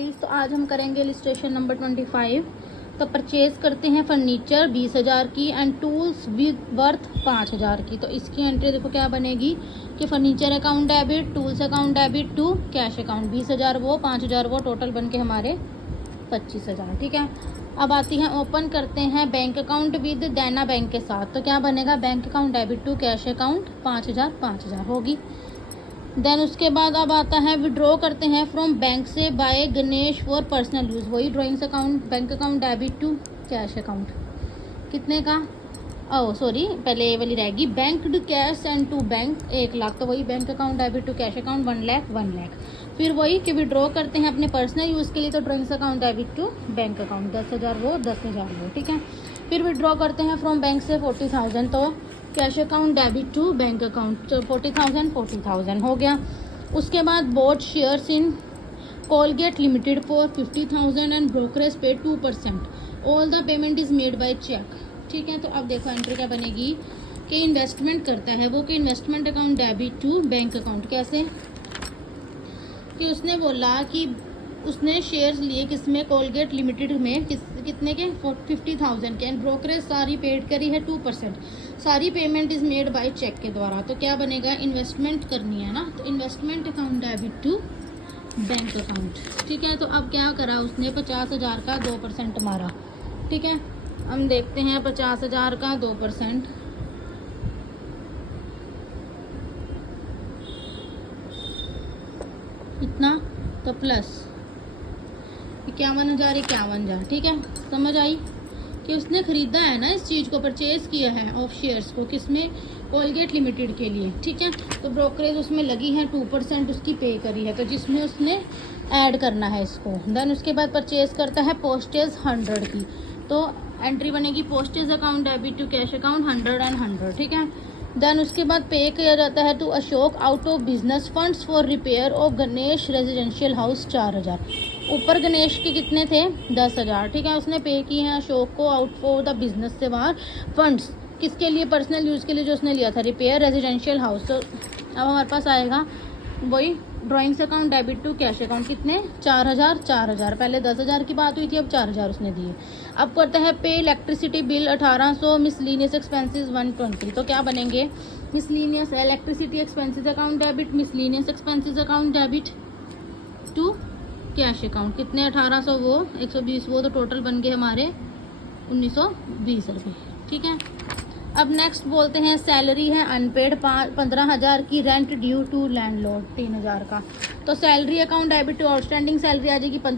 तो आज हम करेंगे इलस्ट्रेशन नंबर 25। तो परचेज करते हैं फर्नीचर 20,000 की एंड टूल्स विद वर्थ 5,000 की। तो इसकी एंट्री देखो क्या बनेगी कि furniture account debit, tools account debit to cash account. 20,000 वो, 5,000 वो, टोटल बन के हमारे 25,000। ठीक है। अब आती हैं, ओपन करते हैं bank account with Dena bank के साथ। तो क्या बनेगा, bank account debit to cash account 5,000 5,000 होगी। देन उसके बाद अब आता है विड्रॉ करते हैं फ्रॉम बैंक से by Ganesh for personal use. वही drawings account bank account debit to cash account कितने का, ओह सॉरी पहले ये वाली रहेगी bank to cash and to bank 1,00,000। तो वही bank account debit to cash account 1,00,000 1,00,000। फिर वही कि विड्रॉ करते हैं अपने पर्सनल यूज़ के लिए। तो drawings account debit to bank account 10,000 वो, 10,000 वो। ठीक है। फिर विड्रॉ करते हैं फ्रॉम बैंक से 40,000। तो cash account debit to bank account 40,000 40,000 हो गया। उसके बाद bought shares in Colgate limited for 50,000 and brokerage पे 2%। All the payment is made by cheque. ठीक है। तो अब देखो एंट्री क्या बनेगी कि इन्वेस्टमेंट करता है वो, कि investment account debit to bank account. कैसे कि उसने बोला कि उसने शेयर्स लिए किसमें, कोलगेट लिमिटेड में, कितने के 50,000 के, एंड ब्रोकरेज सारी पेड करी है 2%। सारी payment is made by cheque के द्वारा। तो क्या बनेगा, इन्वेस्टमेंट करनी है ना, तो investment account debit to bank account. ठीक है। तो अब क्या करा उसने, 50,000 का 2% मारा। ठीक है। हम देखते हैं 50,000 का 2% इतना, तो प्लस 51,000 51,000। ठीक है। समझ आई कि उसने ख़रीदा है ना, इस चीज़ को परचेज़ किया है ऑफ शेयर्स को, किसमें, कोलगेट लिमिटेड के लिए। ठीक है। तो ब्रोकरेज उसमें लगी है 2% उसकी पे करी है, तो जिसमें उसने ऐड करना है इसको। देन उसके बाद परचेज़ करता है पोस्टेज 100 की। तो एंट्री बनेगी postage account debit to cash account 100 and 100। ठीक है। देन उसके बाद पे किया जाता है to Ashok out of business funds for repair of Ganesh residential house 4,000। ऊपर गणेश के कितने थे, 10,000। ठीक है। उसने पे किए हैं अशोक को आउट फॉर द बिजनेस से बाहर फंड्स, किसके लिए, पर्सनल यूज़ के लिए जो उसने लिया था, रिपेयर रेजिडेंशियल हाउस। तो अब हमारे पास आएगा वही drawings account debit to cash account कितने, 4,000 4,000। पहले 10,000 की बात हुई थी, अब 4,000 उसने दिए। अब करते हैं पे इलेक्ट्रिसिटी बिल 1,800, मिसलीनियस एक्सपेंसेस 120। तो क्या बनेंगे, miscellaneous electricity expenses account debit, miscellaneous expenses account debit to cash account कितने, 1,800 वो, 120 वो, तो टोटल बन गए हमारे 1,920 रुपये। ठीक है। अब नेक्स्ट बोलते हैं सैलरी है अनपेड 15,000 की, रेंट ड्यू टू लैंडलॉर्ड 3,000 का। तो salary account debit to outstanding salary आ जाएगी 15।